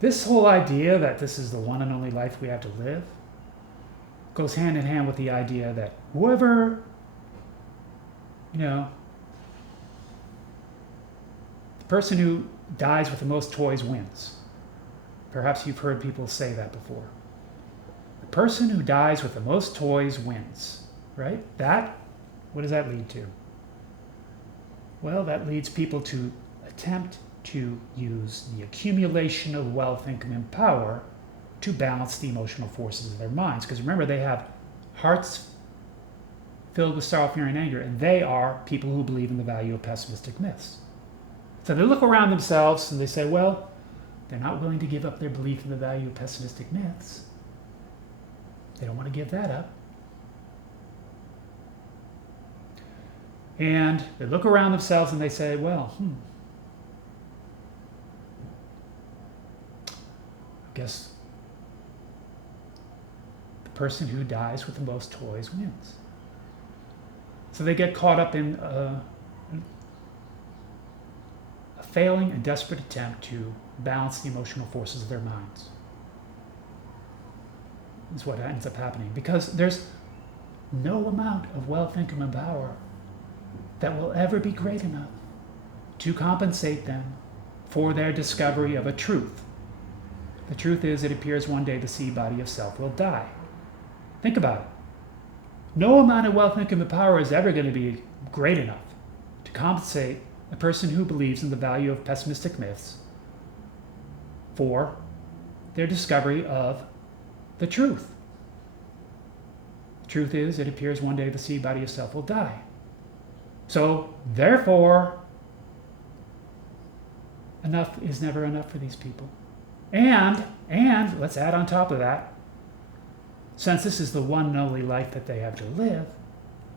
This whole idea that this is the one and only life we have to live goes hand in hand with the idea that whoever, the person who dies with the most toys wins. Perhaps you've heard people say that before. The person who dies with the most toys wins, right? What does that lead to? Well, that leads people to attempt to use the accumulation of wealth, income, and power to balance the emotional forces of their minds. Because remember, they have hearts filled with sorrow, fear, and anger, and they are people who believe in the value of pessimistic myths. So they look around themselves and they say, well, they're not willing to give up their belief in the value of pessimistic myths. They don't want to give that up. And they look around themselves and they say, well, I guess the person who dies with the most toys wins. So they get caught up in a failing and desperate attempt to balance the emotional forces of their minds. Is what ends up happening. Because there's no amount of wealth, income, and power that will ever be great enough to compensate them for their discovery of a truth. The truth is, it appears one day the seed body of self will die. Think about it. No amount of wealth, income, and power is ever going to be great enough to compensate a person who believes in the value of pessimistic myths for their discovery of the truth. The truth is, it appears one day the seed body of self will die. So, therefore, enough is never enough for these people. And let's add on top of that, since this is the one and only life that they have to live,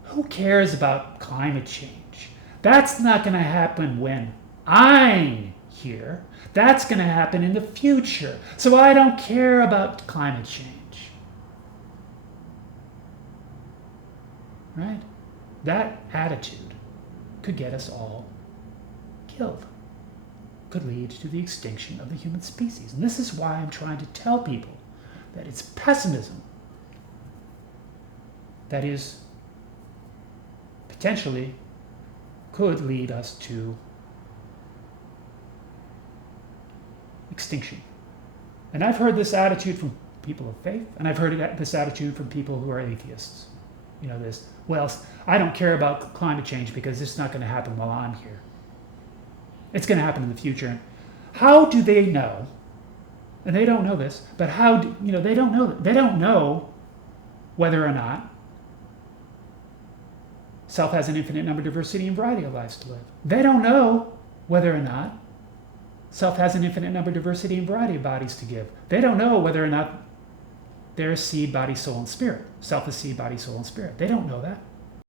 who cares about climate change? That's not going to happen when I'm here. That's going to happen in the future. So I don't care about climate change. Right? That attitude could get us all killed. Could lead to the extinction of the human species. And this is why I'm trying to tell people that it's pessimism that is potentially could lead us to extinction. And I've heard this attitude from people of faith, and I've heard this attitude from people who are atheists. I don't care about climate change because it's not going to happen while I'm here. It's going to happen in the future. How do they know? And they don't know this, but they don't know. They don't know whether or not self has an infinite number, diversity, and variety of lives to live. They don't know whether or not self has an infinite number, diversity, and variety of bodies to give. They don't know whether or not there is seed, body, soul, and spirit. Self is seed, body, soul, and spirit. They don't know that.